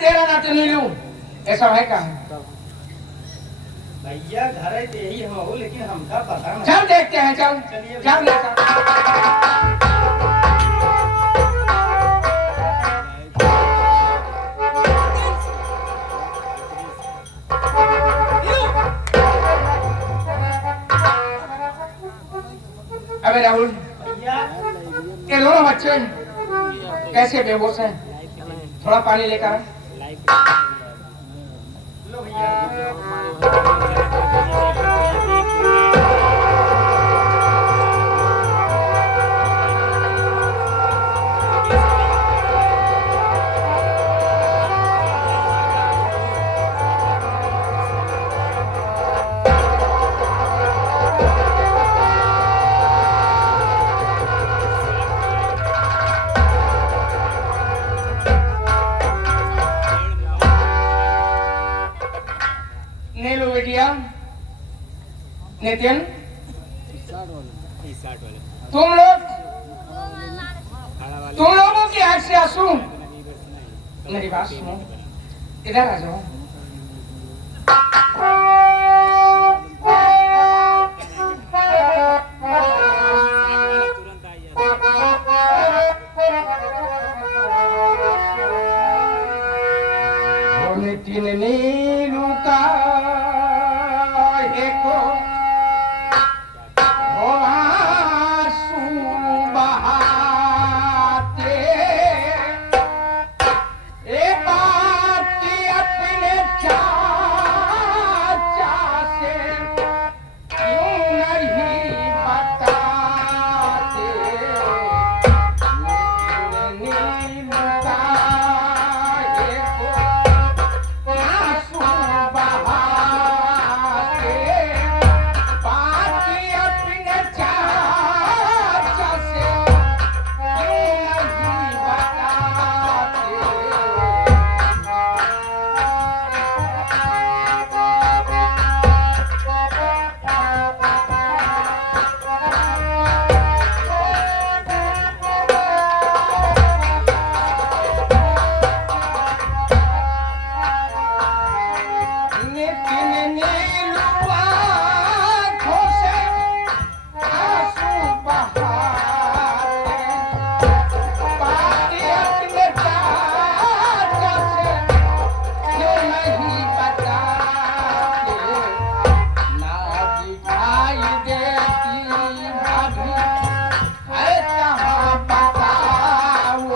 तेरा नाते नहीं लूं, ऐसा है क्या? भैया घर है तो यही हो, लेकिन हमका पता नहीं। चल देखते हैं, चल चलिए चल लेकर। अबे राहुल, भैया ये दोनों बच्चे कैसे बेहोश हैं? थोड़ा पानी लेकर आ। लो भैया। नीलू बिटिया, नितिन, तुम लोगों की आंख से आंसू, मेरी बात सुनो, इधर आ जाओ। नितिन नीलू का एक आंसू बहाते, एक बात की अपने चाचा से क्यों नहीं बताते? नीलू का एक आंसू बहाते, बात अपने चाचा से क्यों नहीं बताते? नितिन नीलू आँखों से आंसू बहाते, बात अपने चाचा से क्यों नहीं बताते? ना दिखाई देती भाभी है कहाँ बताओ,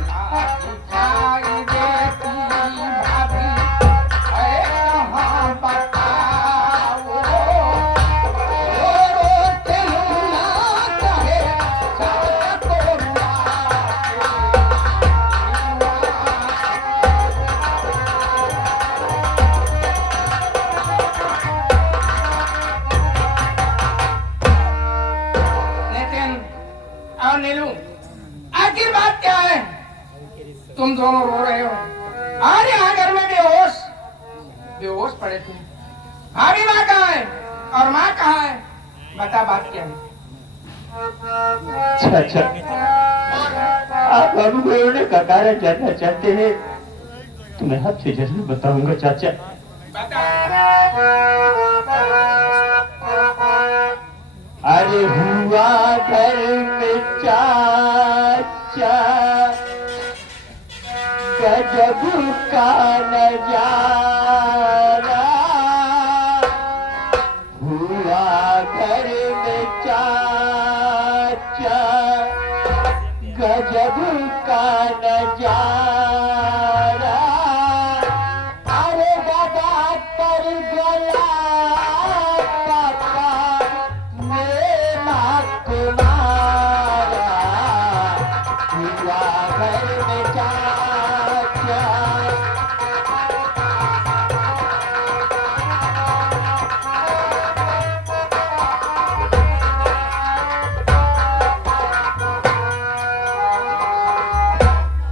ना दिखाई देती भाभी है कहाँ बताओ? रो रो के ना कहे चाचा को नितिन और नीलू, आखिर बात क्या है? तुम दोनों रो रहे हो और यहाँ घर में बेहोश बेहोश पड़े थे। भाभी माँ कहाँ है और माँ कहाँ है? बता बात क्या है? चाचा, आप हमको उन्होंने का कारण जानना चाहते हैं तो मैं आपसे जरूर बताऊंगा चाचा। बता। अरे हुआ घर में चाचा गजब का नजारा, हुआ घर में चाचा गजब का नजारा। अरे दादा तर गया पापा मेरा तुम्हारा, हुआ घर में चाचा।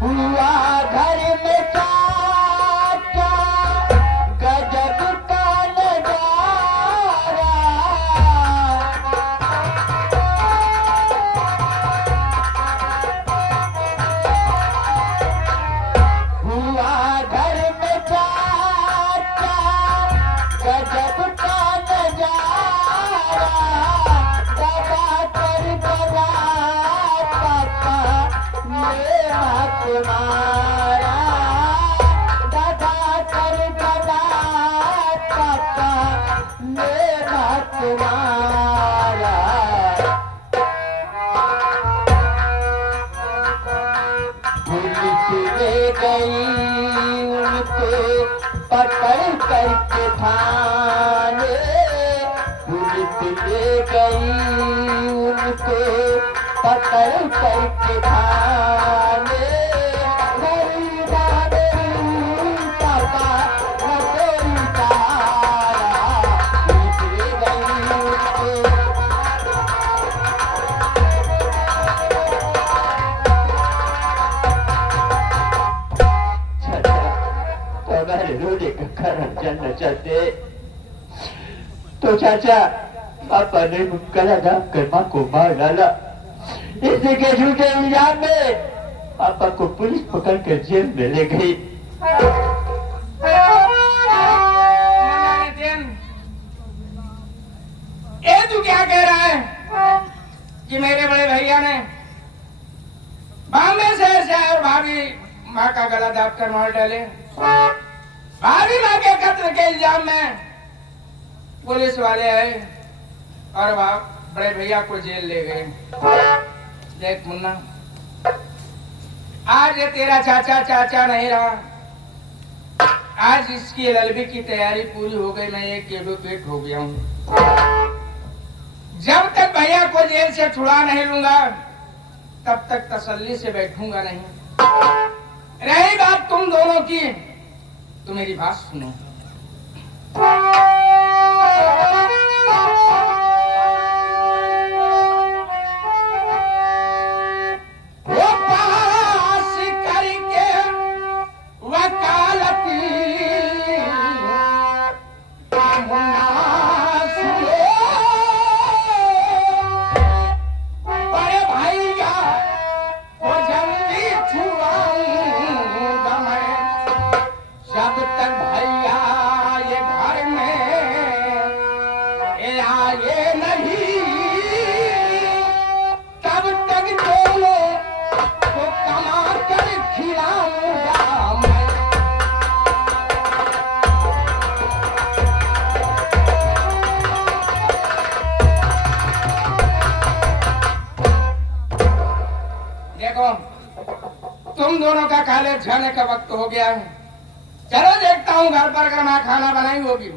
हुआ घर तुम्हारा पुलिस ले गई उनको पकड़ करके थाने, पुलिस ले गई उनको पकड़ करके थाने। पापा न कोई सहारा, पुलिस ले गई उनको। हमारे रोने का कारण जानना चाहते तो चाचा, पापा ने मुक्कला दाम कर माँ को मार डाला। इसी के झूठे इल्जाम में पापा को पुलिस पकड़ कर जेल में ले गई। ये तू क्या कह रहा है कि मेरे बड़े भैया ने बॉम्बे शहर से और भाभी माँ का गला दाब कर मार डाले? भाभी माँ के कत्ल के इल्जाम में पुलिस वाले आए और बड़े भैया को जेल ले गए। देख मुन्ना, आज ये तेरा चाचा चाचा नहीं रहा, आज इसकी एलएलबी की तैयारी पूरी हो गई, मैं एक एडवोकेट हो गया हूँ। जब तक भैया को जेल से छुड़ा नहीं लूंगा तब तक तसल्ली से बैठूंगा नहीं। रही बात तुम दोनों की, तो मेरी बात सुनो। वो पास करके वकालती बड़े भैया वो जल्दी छुड़ाऊंगा मैं, जब तक भैया ये घर में आए नहीं, तब तक दोनों को कमा कर खिलाऊंगा मैं। देखो, तुम दोनों का कॉलेज जाने का वक्त हो गया है। चलो देखता हूँ घर पर अगर माँ खाना बनाई होगी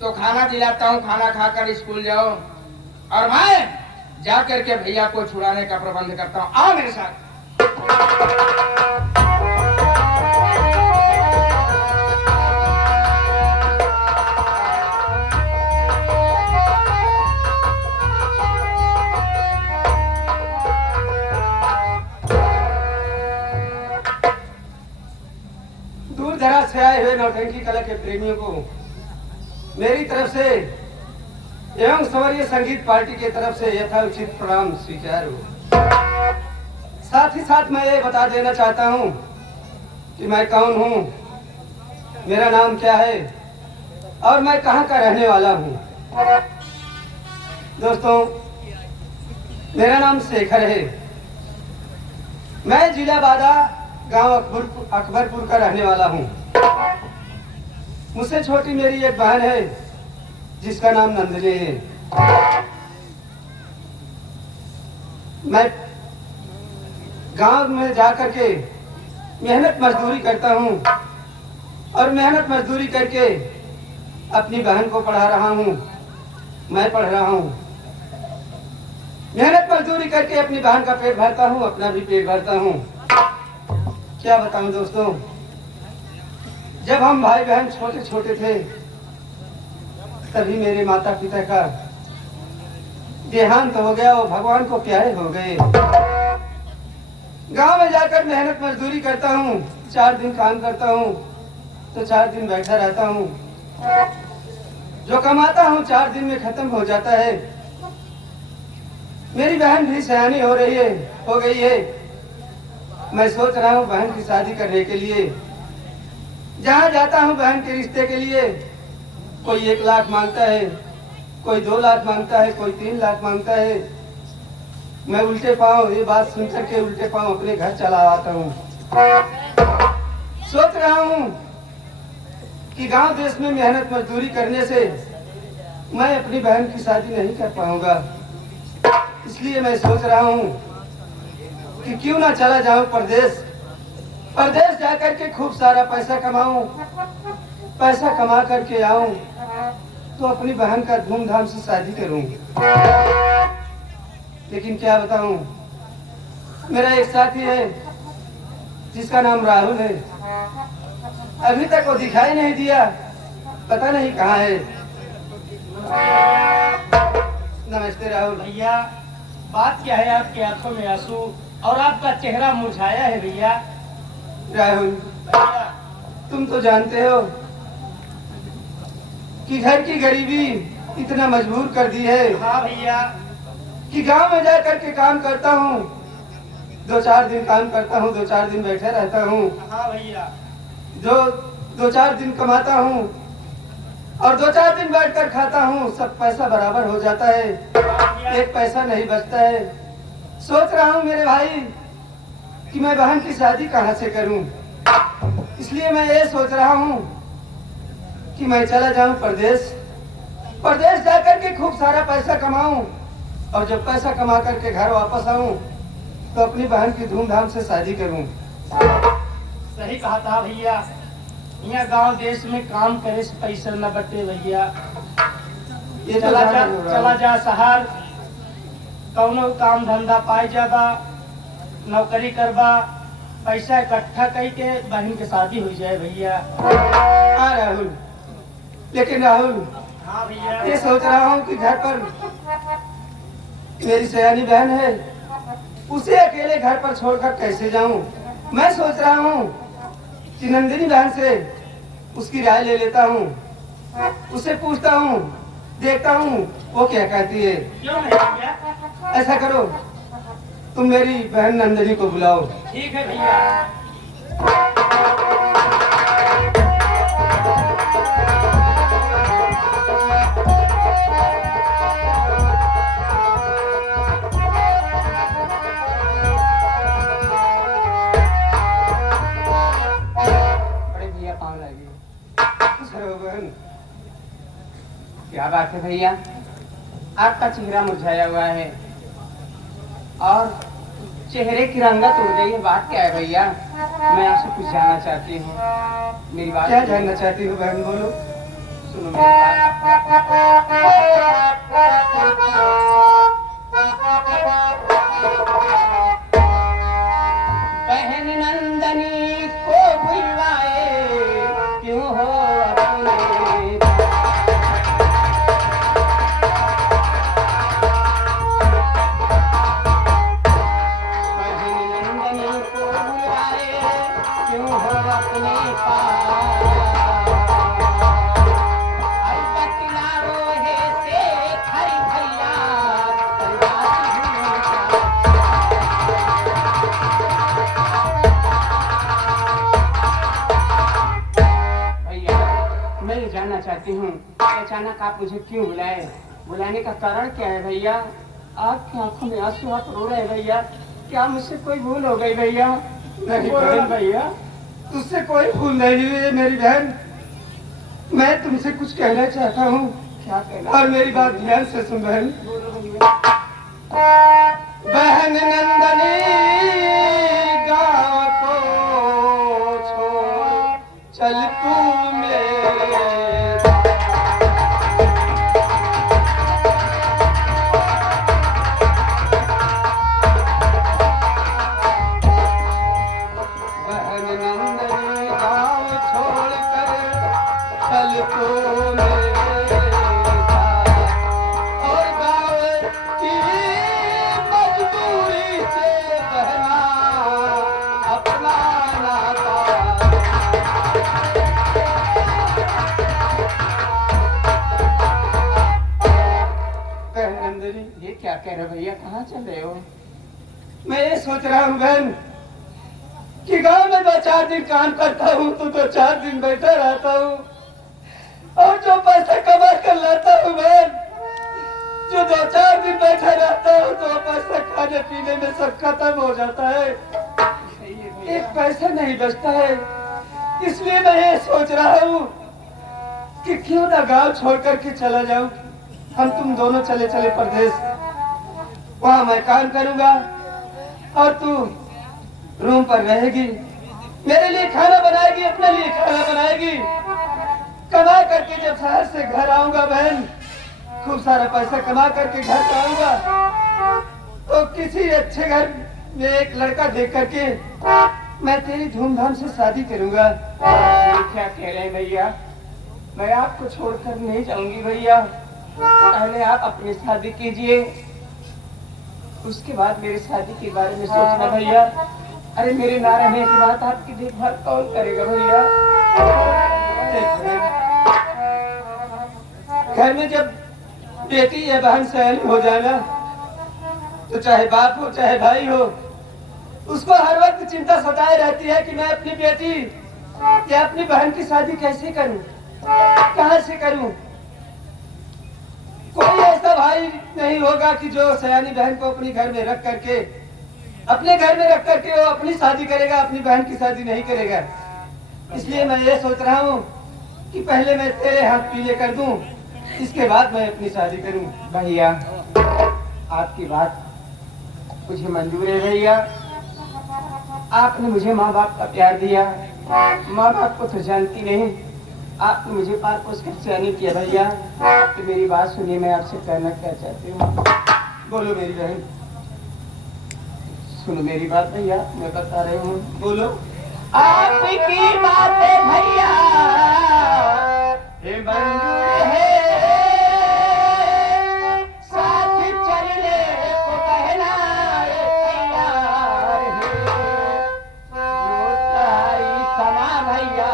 तो खाना दिलाता हूँ, खाना खाकर स्कूल जाओ और मैं जाकर के भैया को छुड़ाने का प्रबंध करता हूँ। आओ मेरे साथ। दूर दराज से आए हुए नौटंकी कला के प्रेमियों को मेरी तरफ से एवं सवरीय संगीत पार्टी की तरफ से यथाउचित प्रणाम स्वीकार हो। साथ ही साथ मैं ये बता देना चाहता हूँ कि मैं कौन हूँ, मेरा नाम क्या है और मैं कहाँ का रहने वाला हूँ। दोस्तों, मेरा नाम शेखर है। मैं जिला बादा गांव अकबरपुर का रहने वाला हूँ। मुझसे छोटी मेरी एक बहन है जिसका नाम नंदनी है। मैं गांव में जाकर के मेहनत मजदूरी करता हूँ और मेहनत मजदूरी करके अपनी बहन को पढ़ा रहा हूँ। मैं पढ़ रहा हूँ, मेहनत मजदूरी करके अपनी बहन का पेट भरता हूँ, अपना भी पेट भरता हूँ। क्या बताऊं दोस्तों, जब हम भाई बहन छोटे छोटे थे तभी मेरे माता पिता का देहांत हो गया, वो भगवान को प्यारे हो गए। गांव में जाकर मेहनत मजदूरी करता हूँ, 4 दिन काम करता हूँ तो 4 दिन बैठा रहता हूँ। जो कमाता हूँ 4 दिन में खत्म हो जाता है। मेरी बहन भी सयानी हो गई है। मैं सोच रहा हूँ बहन की शादी करने के लिए। जहाँ जाता हूँ बहन के रिश्ते के लिए, कोई 1 लाख मांगता है, कोई 2 लाख मांगता है, कोई 3 लाख मांगता है। मैं उल्टे पाँव ये बात सुन करके उल्टे पाँव अपने घर चला आता हूँ। सोच रहा हूँ कि गांव देश में मेहनत मजदूरी करने से मैं अपनी बहन की शादी नहीं कर पाऊंगा। इसलिए मैं सोच रहा हूँ कि क्यों ना चला जाऊं परदेश। परदेश जाकर के खूब सारा पैसा कमाऊं, पैसा कमा करके आऊं तो अपनी बहन का धूमधाम से शादी करूं। लेकिन क्या बताऊं, मेरा एक साथी है जिसका नाम राहुल है। अभी तक वो दिखाई नहीं दिया, पता नहीं कहाँ है। नमस्ते राहुल। भैया, बात क्या है? आपकी आंखों में आंसू और आपका चेहरा मुरझाया है भैया। राहुल, भैया, तुम तो जानते हो कि घर की गरीबी इतना मजबूर कर दी है हाँ भैया, कि गांव में जाकर के काम करता हूँ, 2-4 दिन काम करता हूँ, 2-4 दिन बैठे रहता हूँ, हाँ भैया, जो 2-4 दिन कमाता हूँ और 2-4 दिन बैठकर खाता हूँ, सब पैसा बराबर हो जाता है, एक पैसा नहीं बचता है। सोच रहा हूँ मेरे भाई कि मैं बहन की शादी कहाँ से करूँ। इसलिए मैं ये सोच रहा हूँ कि मैं चला जाऊँ परदेश। परदेश जाकर के खूब सारा पैसा कमाऊं और जब पैसा कमा करके घर वापस आऊं तो अपनी बहन की धूमधाम से शादी करूं। सही कहा था भैया। यहाँ गांव देश में काम करे से पैसा न बटे भैया। ये तो चला जा शहर, कौनो काम धंधा पाई जाबा, नौकरी करबा, पैसा इकट्ठा करके बहन की शादी हो जाए भैया। हाँ राहुल, लेकिन राहुल हाँ भैया, ये सोच रहा हूँ कि घर पर मेरी सयानी बहन है, उसे अकेले घर पर छोड़कर कैसे जाऊं। मैं सोच रहा हूँ कि नंदिनी बहन से उसकी राय ले लेता हूँ, उसे पूछता हूँ, देखता हूँ वो क्या कहती है। क्यों नहीं भैया? ऐसा करो, तुम मेरी बहन नंदिनी को बुलाओ। ठीक है भैया। बहन, क्या बात है भैया, आपका चेहरा मुरझाया हुआ है और चेहरे की रंगत उड़ गई है। बात क्या है भैया? मैं आपसे कुछ जानना चाहती हूँ। मेरी बात क्या जानना चाहती हो बहन, बोलो। सुनो मेरी बात। बहन नंदनी को बुलवाए क्यों हो अपने। जानना चाहती हूँ अचानक आप मुझे क्यों बुलाए? बुलाने का कारण क्या है भैया? आपकी आंखों में आंसू आप रो रहे हैं भैया, क्या मुझसे कोई भूल हो गई भैया? नहीं बहन भैया, तुझसे कोई भूल नहीं हुई है मेरी बहन। मैं तुमसे कुछ कहना चाहता हूँ क्या कहना? और मेरी बात ध्यान से सुन बहन। बोलो भैया। बहन नंदनी गाँव को छोड़ चल तू मेरे। बहन नंदनी गाँव छोड़ कर चल तू मेरे साथ। और गाँव की मजबूरी से बहना अपना नाता। बहन नंदनी, ये क्या कह रहे हो भैया? कहाँ चल रहे हो? मैं ये सोच रहा हूँ बहन कि गांव में 2-4 दिन काम करता हूँ तो 2-4 दिन बैठा रहता हूँ और जो पैसा कमा कर लाता हूँ बहन, जो 2-4 दिन बैठा रहता हूँ तो पैसा खाने पीने में सब खत्म हो जाता है, एक पैसा नहीं बचता है। इसलिए मैं ये सोच रहा हूँ कि क्यों ना गांव छोड़ करके चला जाऊं। हम तुम दोनों चले चले परदेश, वहां मैं काम करूंगा और तू रूम पर रहेगी, मेरे लिए खाना बनाएगी, अपने लिए खाना बनाएगी। कमा करके जब शहर से घर आऊंगा बहन, खूब सारा पैसा कमा करके घर आऊंगा, तो किसी अच्छे घर में एक लड़का देख करके मैं तेरी धूमधाम से शादी करूंगा। ये क्या कह रहे हैं भैया? मैं आपको छोड़कर नहीं जाऊंगी भैया। पहले आप अपनी शादी कीजिए, उसके बाद मेरी शादी के बारे में सोचना भैया। अरे मेरे ना रहने के बाद आपकी देखभाल कौन करेगा भैया? घर में जब बेटी या बहन सयानी हो जाना, तो चाहे बाप हो चाहे भाई हो, उसको हर वक्त चिंता सताए रहती है कि मैं अपनी बेटी या अपनी बहन की शादी कैसे करूं, कहां से करूं। कोई ऐसा भाई नहीं होगा कि जो सयानी बहन को अपने घर में रख करके वो अपनी शादी करेगा, अपनी बहन की शादी नहीं करेगा। इसलिए मैं ये सोच रहा हूँ कि पहले मैं तेरे हाथ पीले कर दूं, इसके बाद मैं अपनी शादी करूं। भैया आपकी बात मुझे मंजूर है भैया। आपने मुझे माँ बाप का प्यार दिया, माँ बाप को तो जानती नहीं, आपने मुझे पाल पोस कर सयानी किया भैया। तो मेरी बात सुनिए, मैं आपसे कहना क्या चाहती हूँ। बोलो मेरी बहन, सुनो मेरी बात भैया, मैं बता रही हूँ। बोलो। आपकी बातें भैया हे बंधु है, साथ चलने को कहना तैयार है। रोताई सना भैया,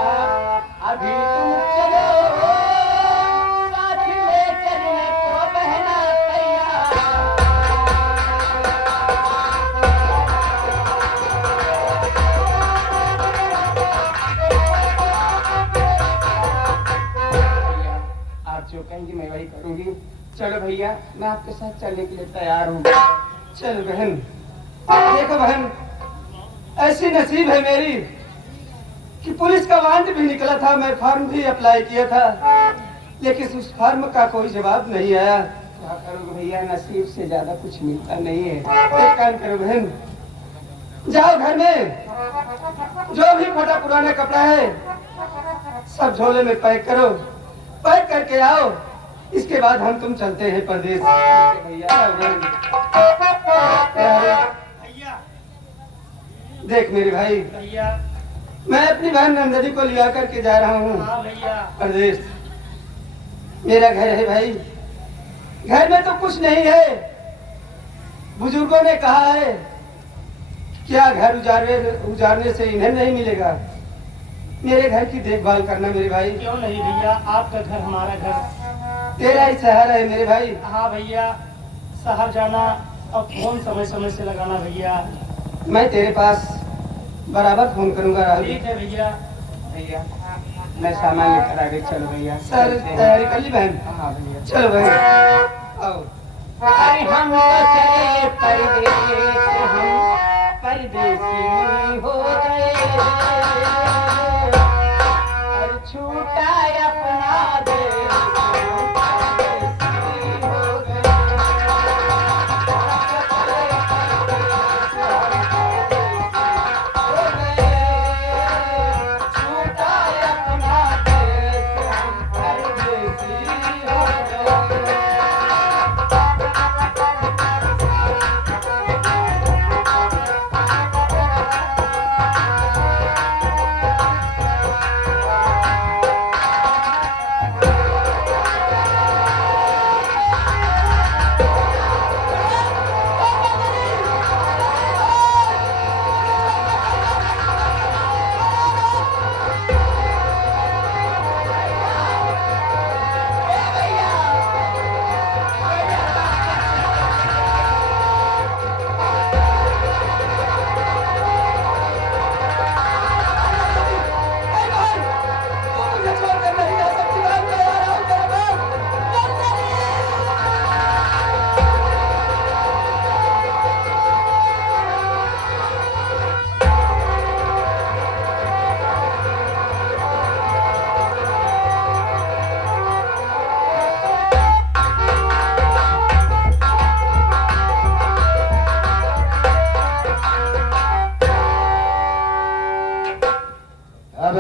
अभी तुम चलो, साथ में चलने को कहना तैयार। आप जो कहेंगी मैं वही करूंगी। चलो भैया, मैं आपके साथ चलने के लिए तैयार हूँ। चल बहन। देखो बहन, ऐसी नसीब है मेरी कि पुलिस का वारंट भी निकला था, मैं फॉर्म भी अप्लाई किया था, लेकिन उस फॉर्म का कोई जवाब नहीं आया। क्या करोगे भैया, नसीब से ज्यादा कुछ मिलता नहीं है। एक काम करो बहन, जाओ घर में जो भी फटा पुराना कपड़ा है सब झोले में पैक करो, पैक करके आओ, इसके बाद हम तुम चलते हैं परदेश। भैया देख मेरे भाई, भैया मैं अपनी बहन नंदनी को लिया करके जा रहा हूँ हाँ भैया। परदेश। मेरा घर है भाई, घर में तो कुछ नहीं है। बुजुर्गों ने कहा है क्या घर उजाड़ने से इन्हें नहीं मिलेगा। मेरे घर की देखभाल करना मेरे भाई। क्यों नहीं भैया, आपका घर हमारा घर। तेरा ही सहारा है मेरे भाई। हाँ भैया, शहर जाना और फोन समय समय से लगाना भैया। मैं तेरे पास बराबर फोन करूंगा राहुल। ठीक है भैया। भैया मैं सामान लेकर आगे, चलो भैया। सर तैयारी कर ली बहन? हाँ भैया। चलो भाई आओ। अरे हम तो चले परदेश, हम परदेसी हो गए, और छूटा अपना देश, हम परदेसी हो गए। छूटा अपना देश, हम परदेसी हो गए।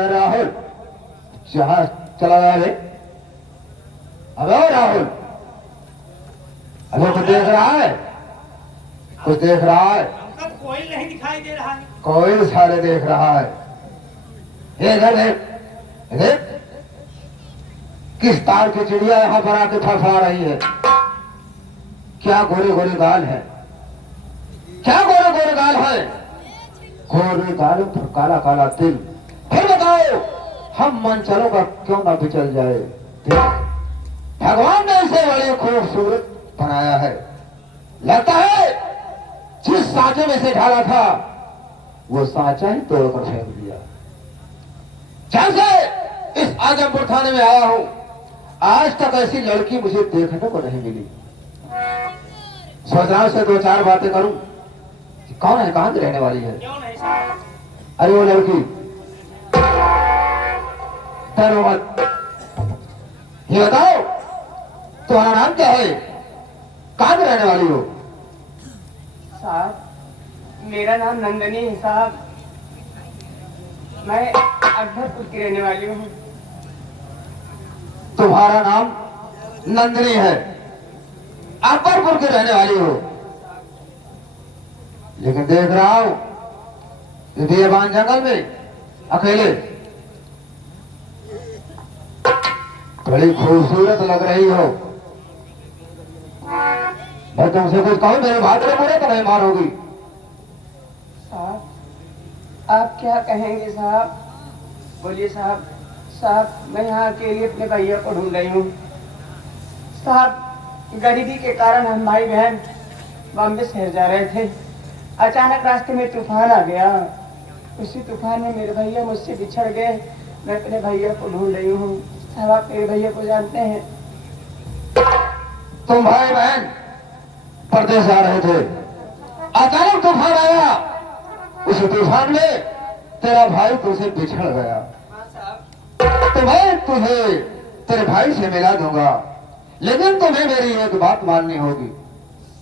अबे राहुल, जहां चला गया रे? अबे ओ राहुल, अबे कुछ देख रहा है? कुछ देख रहा है? अंकल कोई नहीं दिखाई दे रहा है। कोई सारे देख रहा है। ये इधर देख, देख किस तार की चिड़िया यहाँ पर आके फंसा रही है। क्या गोरे गोरे गाल है, क्या गोरे गोरे गाल है, गोरे गाल पर काला काला तिल। फिर बताओ हम मनचलों का क्यों ना बिचल जाए। देख भगवान ने इसे बड़े खूबसूरत बनाया है। लगता है जिस सांचे में से ढाला था वो सांचा ही तोड़कर फेंक दिया। जब से इस आजमपुर थाने में आया हूं आज तक ऐसी लड़की मुझे देखने को नहीं मिली। सोच रहा हूं से दो चार बातें करूं। कौन है, कहां की रहने वाली है? क्यों नहीं साहब? अरे वो लड़की, डरो मत। ये बताओ तुम्हारा नाम क्या है, कहां की रहने वाली हो? साहब मेरा नाम नंदनी है साहब। मैं अकबरपुर की रहने वाली हूँ। तुम्हारा नाम नंदिनी है, अकबरपुर की रहने वाली हो। लेकिन देख रहा हूं कि बेबान जंगल में अकेले बड़ी खूबसूरत लग रही हो। मैं तुमसे कुछ कहूं मेरे भाषण बुरे तो नहीं मारोगी? साहब आप क्या कहेंगे साहब? बोलिए साहब। साहब मैं यहाँ अकेले अपने भैया को ढूंढ रही हूँ। साहब गरीबी के कारण हम भाई बहन बॉम्बे शहर जा रहे थे। अचानक रास्ते में तूफान आ गया। उसी तूफान में मेरे भैया मुझसे बिछड़ गए। मैं अपने भैया को ढूंढ रही हूँ। साहब आप मेरे भैया को जानते हैं? तुम भाई बहन परदेश आ रहे थे, अचानक तूफान आया। उस तूफान में तेरा भाई तुझसे बिछड़ गया। तो मैं तुझे तेरे भाई से मिला दूंगा, लेकिन तुम्हें मेरी एक बात माननी होगी।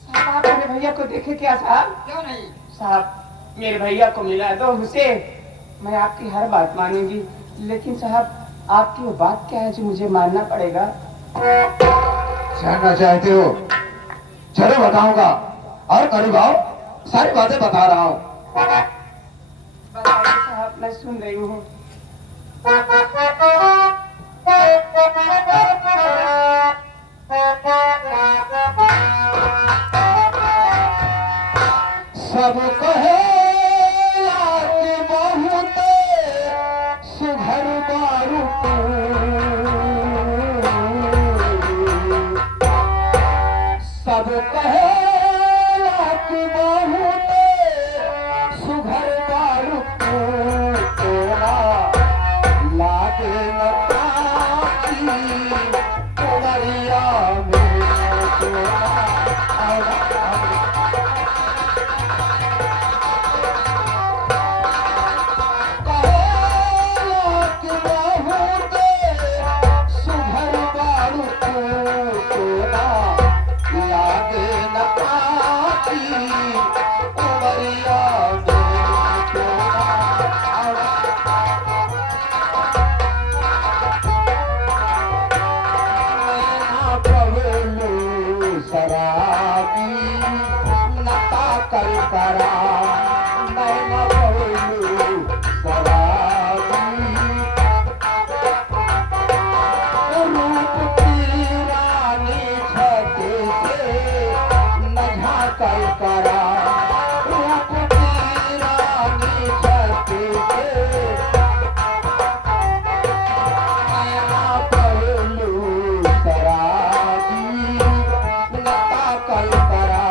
साहब आप मेरे भैया को देखे क्या साहब? क्यों नहीं? साहब मेरे भैया को मिला दो मुझे, मैं आपकी हर बात मानूंगी। लेकिन साहब आपकी वो बात क्या है जो मुझे मानना पड़ेगा? जानना चाहते हो? चलो बताऊंगा, और करीब आओ, सारी बातें बता रहा हूँ। बताइए साहब मैं सुन रही हूँ। सब कहे कि बहुत सुघर बारू, सब कहे कि बहुत सुघर बारू, तोरा लागे न ताकी उमरिया में तोरा। करा मैं न बोलूं शराबी, रूप की रानी छते से न झांकल करा, रूप की रानी छते से मैं न बोलूं शराबी, न ताकल करा,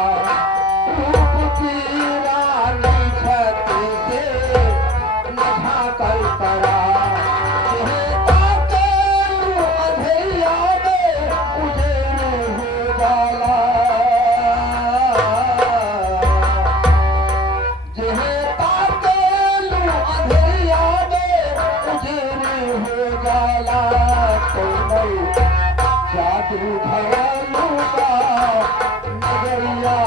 जादू भवलू का नजरिया।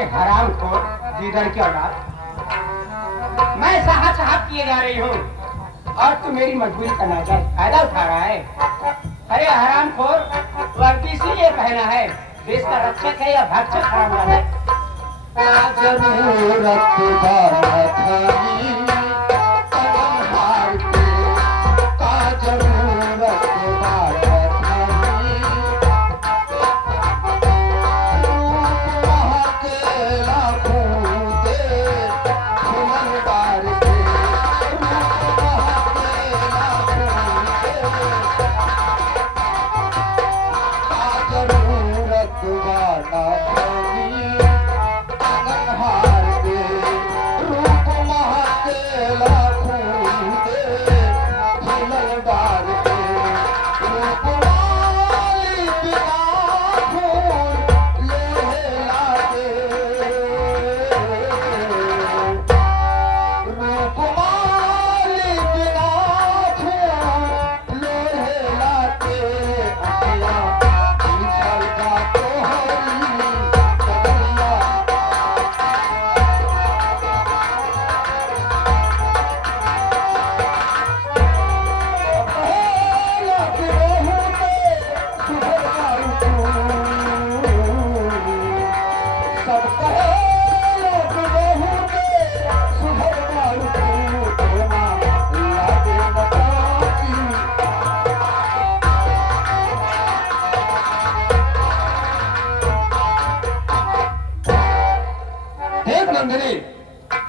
अरे हरामखोर गीदड़ की औलाद, मैं साहब साहब किए जा रही हूँ और तू मेरी मजबूरी का नाजायज फायदा उठा रहा है। अरे हरामखोर, वर्दी इसीलिए पहना है, देश का रक्षक है या भक्षक हरामजादा है। जरूरत बात थानी कदम हार के का जरूरत बात थानी रूप महके लाखों दे सुमन बार के रूप महके लाखों दे का जरूरत बात थानी हार के रूप महके लाखों दे फूलदार के रूप वाली बिना फूल लेला के रूप वाली बिना फूल लेला के अखिया बिछड़ का तोहरी कदरिया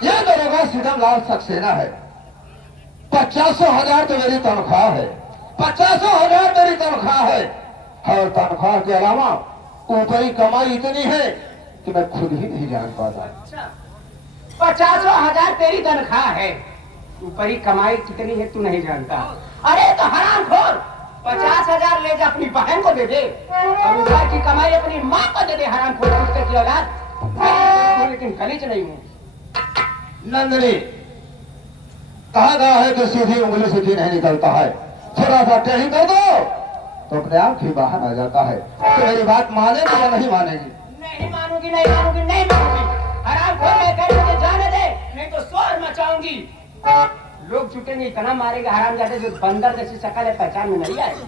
ये दरोगा सीतालाल सक्सेना है। 50,000 तो मेरी तनख्वाह है, 50,000 मेरी तनख्वाह है और तनख्वाह के अलावा ऊपरी कमाई इतनी है कि मैं खुद ही नहीं जान पाता। 50,000 तेरी तनख्वाह है, ऊपरी कमाई कितनी है तू नहीं जानता। अरे तो हरामखोर, 50,000 ले जा अपनी बहन को दे दे और ऊपर की कमाई अपनी माँ को दे दे। हरामखोर कुत्ते की औलाद, मैं लेकिन कलीज नहीं हूँ। नंदनी, कहा गया है कि सीधी उंगली से घी नहीं निकलता है, थोड़ा सा टेढ़ी कर दो तो अपने आप ही बाहर आ जाता है। तो मेरी बात मानेगी या नहीं मानेगी? नहीं मानूंगी, नहीं मानूंगी, नहीं मानूंगी। हरामखोर, मैं कह रही हूँ जाने दे, नहीं तो शोर मचाऊंगी। लोग जुटेंगे, इतना मारेगा हरामजादे, जो बंदर जैसी शक्ल है, पहचान में नहीं आएगी।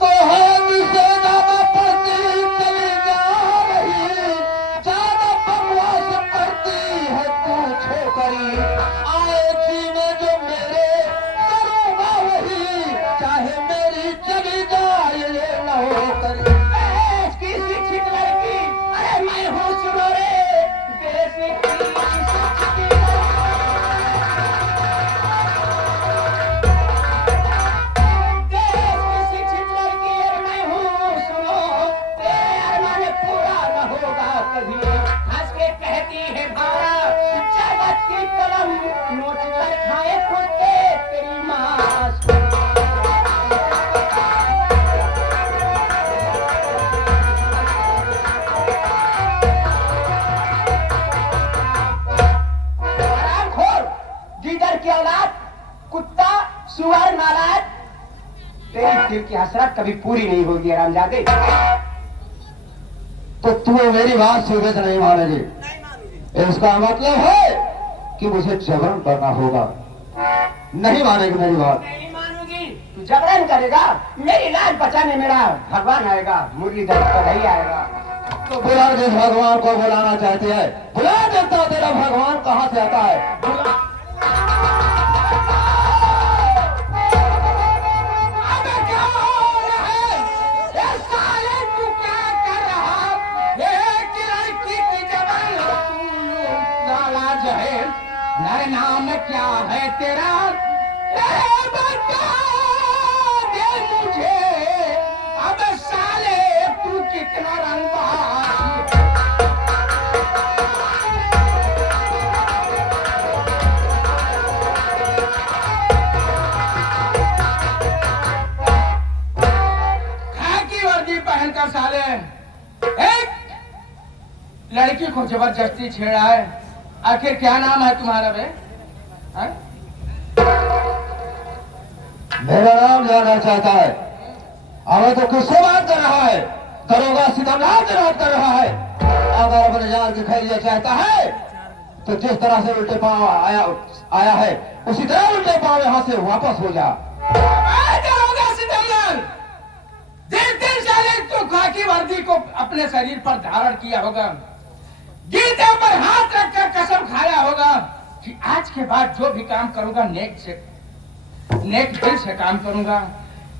तो हमसे ज्यादा पड़ती चली जा रही, ज्यादा बकवास करती है तू छोकरी। आए जीने जो मेरे करूंगा वही, चाहे मेरी चली जाए ये नौकरी। इसकी शिक्षित लड़की, अरे मैं हूँ, सुनो रे, देश की शिक्षित लड़की। कुत्ता, सुअर, नालायक, तेरी दिल की हसरत कभी पूरी नहीं होगी हरामजादे। तो तू मेरी बात सीधे से नहीं मानेगी? इसका मतलब है कि मुझे जबरन करना होगा। नहीं मानेगी मेरी बात? नहीं मानूंगी। तू जबरन करेगा, मेरी लाज बचाने मेरा भगवान आएगा, मुरलीधर तो नहीं आएगा। तो बुला, जिस भगवान को बुलाना चाहती है बुला, देखता तेरा भगवान कहाँ से आता है। बुला। नाम क्या है तेरा, बता दे मुझे, अब साले तू कितना रंगबाज। खाकी वर्दी पहनकर साले एक लड़की को जबरदस्ती छेड़ा है। आखिर क्या नाम है तुम्हारा बे? मेरा नाम जानना चाहता है? हमें तो किससे बात कर रहा है? दरोगा सीतालाल से बात कर रहा है। अगर अपने जान की खैरियत चाहता है तो जिस तरह से उल्टे पांव आया है उसी तरह उल्टे पांव यहाँ से वापस हो जा। जिस दिन साले तू खाकी वर्दी को अपने शरीर पर धारण किया होगा, गीते पर हाथ रखकर कसम खाया होगा कि आज के बाद जो भी काम करूंगा नेक दिल से काम करूंगा,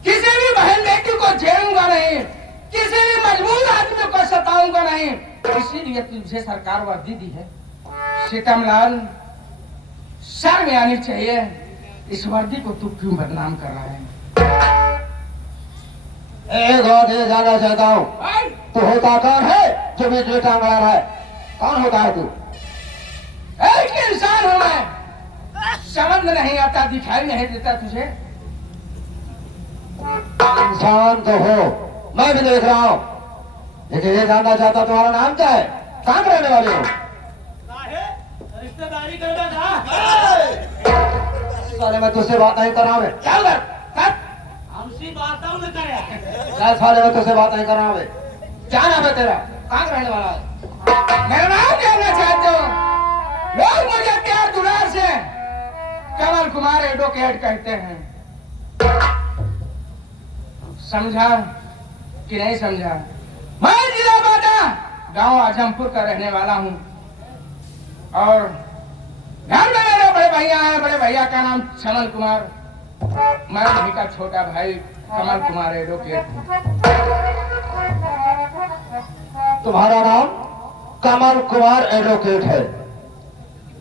किसी भी बहन बेटी को झेलूंगा नहीं, किसी भी मजबूर आदमी को सताऊंगा नहीं, इसीलिए तुझे सरकार वर्दी दी है। सीतमलाल, शर्म आनी चाहिए, इस वर्दी को तू क्यों बदनाम कर रहा है? एक बात ये जानना चाहता हूँ, तू होता कौन है जो बीच में टांग रहा है? कौन होता है तू? एक इंसान हूं मैं, समझ में नहीं आता, दिखाई नहीं देता तुझे? इंसान तो हो, मैं भी देख रहा हूँ, लेकिन ये जानना चाहता तुम्हारा नाम क्या है? कहाँ रहने वाले हो? रिश्तेदारी करना था। साले मैं तुझसे बात नहीं कर रहा हूँ। क्या उधर? हमसे बात न करे। साले मैं तुझसे बात नहीं कर रहा हूँ। क्या नाम है तेरा? कहाँ रहने वाला है? मेरा नाम जानना चाहते हो? लोग मुझे प्यार दुलार से कमल कुमार एडवोकेट कहते हैं। समझा कि नहीं समझा? मैं जिला बाटा गांव आजमपुर का रहने वाला हूं और घर में मेरे बड़े भैया हैं। बड़े भैया का नाम चमन कुमार, मैं उन्हीं का छोटा भाई कमल कुमार एडवोकेट हूं। तुम्हारा नाम कमल कुमार एडवोकेट है?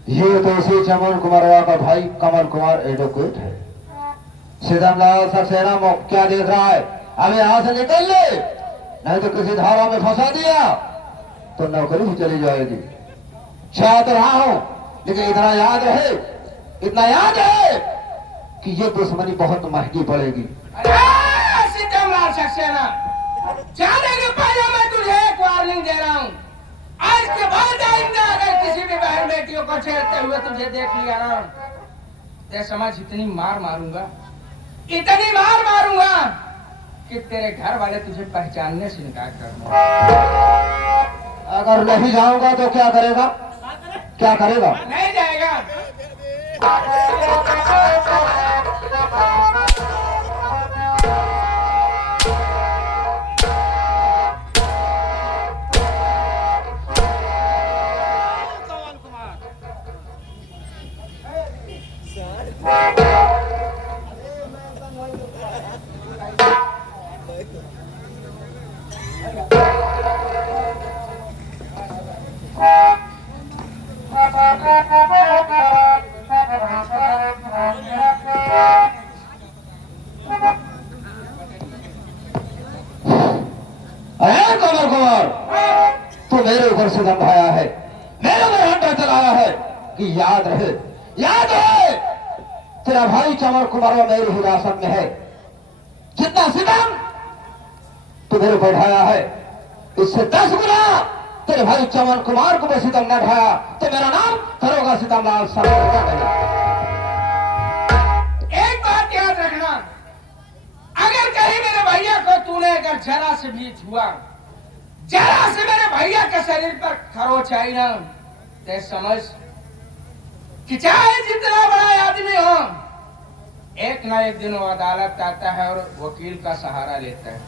ये तो उसी चमन कुमारवा का भाई कमल कुमार एडवोकेट है। सीतमलाल सक्सेना क्या देख रहा है? अब यहाँ से निकल ले, नहीं तो किसी धारा में फंसा दिया तो नौकरी ही चली जाएगी। चाह तो रहा हूं, लेकिन इतना याद है कि ये दुश्मनी बहुत महंगी पड़ेगी। सीतमलाल सक्सेना, जाने के पहले मैं तुझे एक वार्निंग दे रहा हूँ। आज के बाद आइंदा अगर किसी भी बहन बेटियों को छेड़ते हुए तुझे देख लिया ना, ते समझ इतनी मार मारूंगा कि तेरे घर वाले तुझे पहचानने से इनकार कर देंगे। अगर नहीं जाऊंगा तो क्या करेगा? क्या करेगा? नहीं जाएगा। मेरे ऊपर से दंभाया है, मेरे ऊपर हंडा चलाया है कि याद रहे तेरा भाई चमन कुमार मेरी हिरासत में है। जितना सितम तू मेरे ऊपर ढाया है, इससे 10 गुना तेरे भाई चमन कुमार को मैं सितम न ढाया तो मेरा नाम करोगा सीतमलाल सक्सेना। एक बात याद रखना, अगर कहीं मेरे भैया को तूने अगर जरा से भी छुआ, जरा से मेरे भैया के शरीर पर खरोच आई ना, ते समझ कि चाहे जितना बड़ा आदमी हो, एक ना एक दिन वो अदालत आता है और वकील का सहारा लेता है।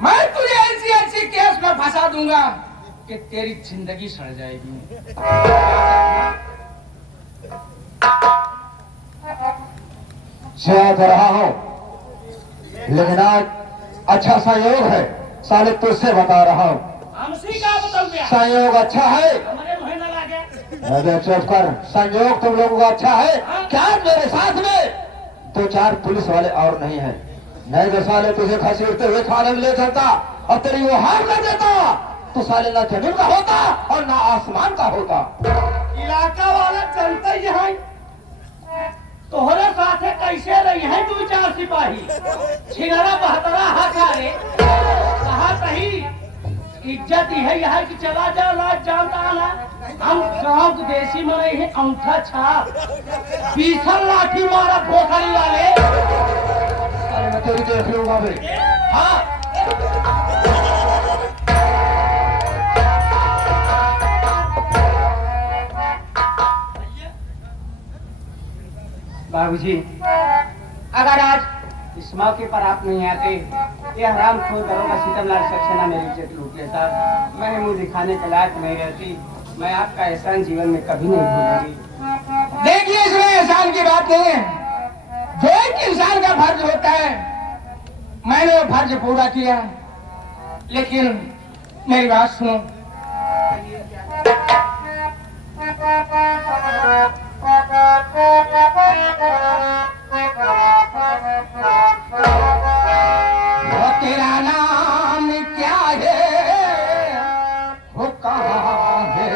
मैं तुझे ऐसी केस में फंसा दूंगा कि तेरी जिंदगी सड़ जाएगी। शायद रहा हूं, लेकिन आज अच्छा संयोग है, साले तुझसे बता रहा हूं। संयोग अच्छा है। अरे चुप कर, संयोग तुम लोगों का अच्छा है क्या? मेरे साथ में 2-4 पुलिस वाले और नहीं है, नहीं तो साले तुझे खसीटते हुए थाने में ले चलता और तेरी वो हार कर देता तो साले ना जमीन का होता और ना आसमान का होता। इलाका वाले चलते ही हैं, तोहरे साथे कैसे रही हैं 2-4 सिपाही? छिनरा बहतरा हकारे कहा सही इज्जत ही है यहाँ की। चला जा लाज जानता ना, हम गांव के देसी में रहे हैं, अंगूठा छाप 20 लाठी मारा पोखरी वाले। अरे मैं तेरी देख लूंगा भाई। हाँ बाबूजी, अगर आज इस मौके पर आप नहीं आते, ये हरामखोर दरोगा सीतमलाल सक्सेना मेरी इज्जत लूट लेता। मैं मुंह दिखाने के लायक नहीं रहती। मैं आपका एहसान जीवन में कभी नहीं भूलूंगी। देखिए, इसमें एहसान की बात नहीं है। जो एक इंसान का फर्ज होता है, मैंने वो फर्ज पूरा किया। लेकिन मेरी बात सुनो। वो तेरा नाम क्या है, वो कहाँ है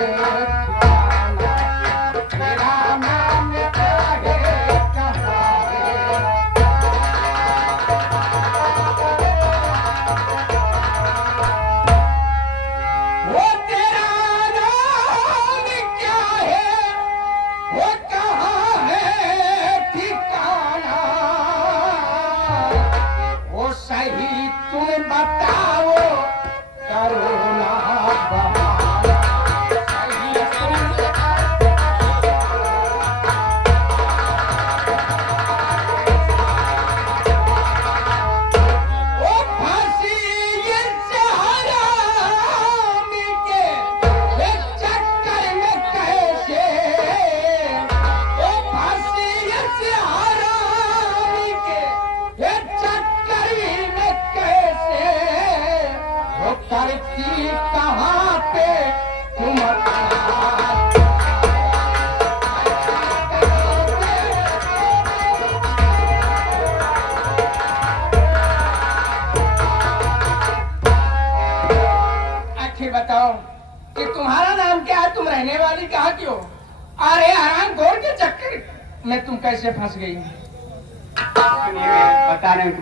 ठिकाना? तेरा नाम क्या है, कहाँ है? वो तेरा नाम क्या है, वो कहाँ है ठिकाना? वो सही तुम बताओ, करो ना बहाना। सही ओ फांसी ये हरामी के ये चक्कर में कैसे, ओ फांसी ये हरामी के ये चक्कर में कैसे, वो करती कहाँ पे तुम आखिर बताओ कि तुम्हारा नाम क्या है, तुम रहने वाली कहाँ की हो? अरे हराम घोर के चक्कर में तुम कैसे फंस गई? बता रहे हैं